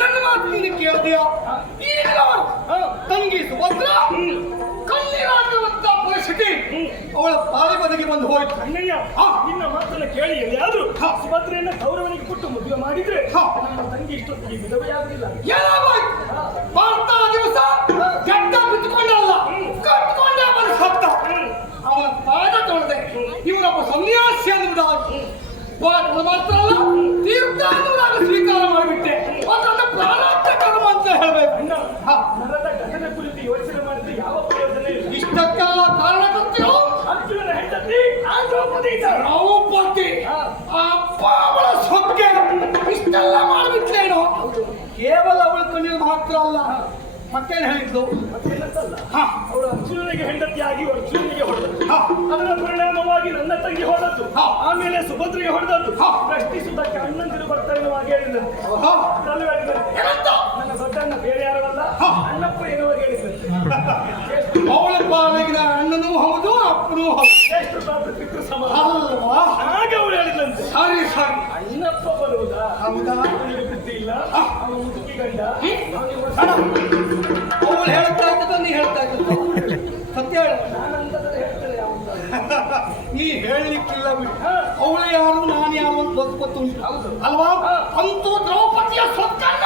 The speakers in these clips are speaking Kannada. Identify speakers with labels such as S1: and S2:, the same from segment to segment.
S1: ನನ್ನ ಮಾತು ನೀನು ಕೇಳ್ತೀಯ? ಈಗ ತಂಗಿ ಸುಭದ್ರ ಕಣ್ಣೀರಾಗಿರುವಂತ ಪರಿಸ್ಥಿತಿ. ಅವಳ ಬಾರಿ ಬದಿಗೆ ಬಂದು ಹೋಯ್ತು.
S2: ಅಣ್ಣಯ್ಯ ನಿನ್ನ ಮಾತನ್ನ ಕೇಳಿ ಎಲ್ಲಾದ್ರು ಸುಭದ್ರೆಯನ್ನ ಗೌರವನಿಗೆ ಕೊಟ್ಟು ಮದುವೆ ಮಾಡಿದ್ರೆ. ನಮ್ಮ ತಂಗಿ ಇಷ್ಟೊತ್ತಿಗೆ ವಿಧವೆಯಾಗಲಿಲ್ಲ
S1: ಏನಾಗೋಯ್ತು ಬರ್ತಾ ದಿವಸ ಗಡ್ಡ ಬಿಟ್ಟುಕೊಂಡಲ್ಲ ಕಟ್ಕೊಂಡ ಅವನ ಪಾದ ತೊಳೆದೆ. ಇವನೊಬ್ಬ ಸನ್ಯಾಸಿ ಅಂದ್ಬಿಟ್ಟಾಗಿ ತೀರ್ಥ ಅನ್ನೋದಾಗ ಸ್ವೀಕಾರ ಮಾಡಿಬಿಟ್ಟೆ. ಅದನ್ನ ಪ್ರಾರಬ್ಧ ಕರ್ಮ ಅಂತ ಹೇಳ್ಬೇಕು.
S2: ನರದ ಘಟನೆ ಕುರಿತು ಯೋಚನೆ ಮಾಡಿದ್ರೆ ಯಾವ ಪ್ರಯೋಜನ
S1: ಇಷ್ಟಕ್ಕೆಲ್ಲ ಕಾರಣ ಗೊತ್ತಿರೋ
S2: ಅರ್ಜುನನ ಹೆಂಡತಿ ಆ ದ್ರೌಪದಿ
S1: ಅಪ್ಪ ಅವಳ ಸೊಕ್ಕೆ ಇಷ್ಟೆಲ್ಲ ಮಾಡ್ಬಿಟ್ಲೇನು ಕೇವಲ ಅವಳ ಕಣ್ಣೀರು ಮಾತ್ರ ಅಲ್ಲ. ಮತ್ತೇನು ಹೇಳಿದ್ಲು ಹ.
S2: ಅವಳು ಅರ್ಜುನನಿಗೆ ಹೆಂಡತಿಯಾಗಿ ಅರ್ಜುನನಿಗೆ ಹೊಡೆದದ್ದು. ಅದರ ಪರಿಣಾಮವಾಗಿ ನನ್ನ ತಂಗಿ ಹೊಡೆದದ್ದು ಆಮೇಲೆ ಸುಭದ್ರೆಗೆ ಹೊಡೆದದ್ದು. ಪ್ರಶ್ನಿಸುವುದಕ್ಕೆ ಅಣ್ಣಂದಿರು ಬರ್ತಾರೆ? ನನ್ನ ದೊಡ್ಡಣ್ಣ ಬೇರೆ ಯಾರವಲ್ಲ. ಅಣ್ಣಪ್ಪ ಏನೋ ಹೇಳಿದಂತೆ
S1: ಅವಳ ಪಾಲಿಗಿನ ಅಣ್ಣನೂ ಹೌದು ಅಪ್ಪನೂ ಹೌದು
S2: ಎಷ್ಟು ಪಾಪ ಪಿತೃ ಸಮಾನ
S1: ಅಲ್ವಾ
S2: ಹಾಗೆ ಅವಳು
S1: ನೀ
S3: ಹೇಳಲಿಕ್ಕಿಲ್ಲ ಅವಳು ಯಾರು ನಾನು ಯಾರು ಅಂತ
S2: ಬದುಕೊತ್ತು.
S3: ಅಲ್ವಾ? ಅಂತೂ ದ್ರೌಪದಿಯ ಸೊಕ್ಕನ್ನ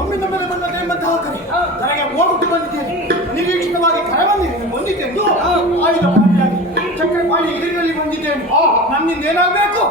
S3: ಒಮ್ಮಿಂದ ಮೇಲೆ ಬಂದ ಎಂಬಂತಹ ಹಾಕರಿ. ನನಗೆ ಹೋಗುಟ್ಟು ಬಂದಿದ್ದೇನೆ ನಿರೀಕ್ಷಿತವಾಗಿ ಕರೆ ಬಂದಿದ್ದೇನೆ ಬಂದಿದ್ದೆಂದು ಆಯುಧ ಪಾಣಿಯಾಗಿ. ಚಕ್ರ ಪಾಳಿ ಇದರಲ್ಲಿ ಬಂದಿದ್ದೇನೆ. ನನ್ನಿಂದ ಏನಾಗಬೇಕು?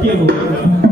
S4: 电炉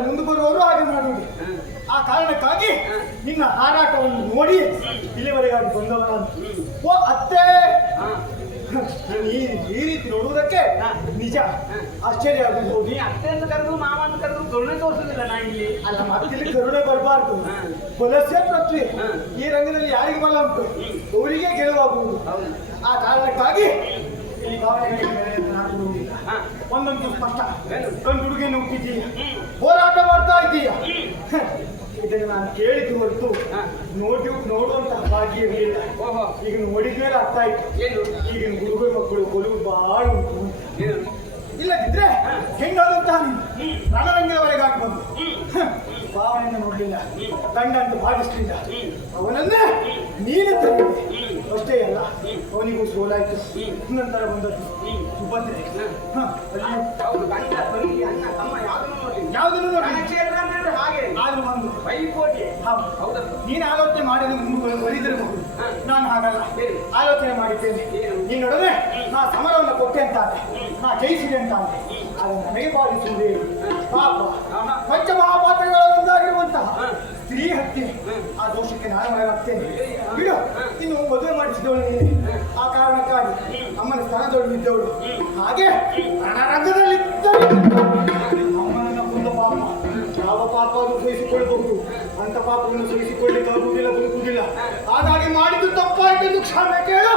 S4: ಮುಂದೆ ಬರುವವರು ಹಾಗೆ ಮಾಡುವುದು. ಆ ಕಾರಣಕ್ಕಾಗಿ ನಿನ್ನ ಹಾರಾಟವನ್ನು ನೋಡಿ ಇಲ್ಲಿವರೆಗಾಗಿ ಬಂದವ ಬಂದವರ ಓ ಅತ್ತೆ! ಈ ಈ ರೀತಿ ನೋಡುವುದಕ್ಕೆ ನಿಜ. ಆಶ್ಚರ್ಯ ಆಗಬಹುದು
S3: ನೀ ಅತ್ತೆ ಅಂತ ಕರೆದು ಮಾವ ಅಂತ ಕರೆದು ಕರುಣೆ ತೋರಿಸುದಿಲ್ಲ ನಾ ಇಲ್ಲಿ.
S4: ಅಲ್ಲ ಮತ್ತಿಲ್ಲಿ ಕರುಣೆ ಬರಬಾರ್ದು. ಬಲಸ್ಯ ಪೃಥ್ವಿ ಈ ರಂಗದಲ್ಲಿ ಯಾರಿಗೆ ಬಲ ಉಂಟು? ಅವರಿಗೆ ಗೆಲುವಾಗುವುದು. ಆ ಕಾರಣಕ್ಕಾಗಿ ಈ
S3: ಭಾವನೆ.
S4: ಒಂದೊಂದು ಸ್ಪಷ್ಟ
S3: ಏನು?
S4: ಗಂಡು ಹುಡುಗಿ ನುಗ್ಗಿದ್ದೀಯ ಹೋರಾಟ ಮಾಡ್ತಾ ಇದ್ದೀಯ? ಇದನ್ನು ನಾನು ಕೇಳಿದ್ದು ಹೊರತು. ನೋಡಿ ನೋಡುವಂತಹ ಭಾಗ್ಯ ಇರಲಿಲ್ಲ.
S3: ಓಹೋ.
S4: ಈಗ ನೋಡಿದ ಮೇಲೆ ಅರ್ಥ ಆಯ್ತು.
S3: ಏನು?
S4: ಈಗಿನ ಹುಡುಗರು ಮಕ್ಕಳು ಕೊಲುವು ಬಹಳ ಉಂಟು. ಇಲ್ಲದಿದ್ರೆ ಹೆಂಗಾದಂತಹ ರಣರಂಗದವರೆಗಾಗಿ ಬಂದು.
S3: ನೋಡಲಿಲ್ಲ. ತಂಡ ಅಂತ ಭಾವಿಸ್ಲಿಲ್ಲ ಅವನನ್ನೇ ನೀನು ತಂದಿದೆ ಅಷ್ಟೇ ಅಲ್ಲ ಅವನಿಗೂ ಸೋಲಾಯ್ತು. ನಂತರ ಬಂದದ್ದು. ಆದ್ರೂ ನೀನು ಆಲೋಚನೆ ಮುಂದೆ ಬರಿದಿರಬಹುದು ನಾನು ಹಾಗಲ್ಲ. ಆಲೋಚನೆ ಮಾಡಿದ್ದೇನೆ? ನೀನೊಡನೆ ನಾ ಸಮರವನ್ನು ಕೊಟ್ಟೆ ಅಂತ ನಾ ಜಯಿಸಿದೆ ಅಂತ ಅದು ನನಗೆ ಬಾಧಿಸುವುದೇ ಪಾಪ
S5: ಆಹಾ.
S3: ಹತ್ಯೆ ಆ ದೋಷಕ್ಕೆ ನಾನು ಒಳಗಾಗ್ತೇನೆ. ಬಿಡು. ಇನ್ನು ಮದುವೆ ಮಾಡಿಸಿದವಳು ಆ ಕಾರಣಕ್ಕಾಗಿ ಅಮ್ಮನ ಸ್ಥಾನದೊಳಗೆ ಇದ್ದವಳು ಹಾಗೆ ರಣರಂಗದಲ್ಲಿ ಅಮ್ಮನನ್ನ ಕೊಂದ ಪಾಪ. ಯಾವ ಪಾಪ ಅದು ಸಹಿಸಿಕೊಳ್ಳಬಹುದು ಅಂತ ಪಾಪವನ್ನು ಸಹಿಸಿಕೊಳ್ಳಿಕ್ಕೆ ಆಗುವುದಿಲ್ಲ, ಬದುಕುವುದಿಲ್ಲ. ಹಾಗಾಗಿ ಮಾಡಿದ್ದು ತಪ್ಪಾಯ್ತು ಕ್ಷಮೆ ಕೇಳು.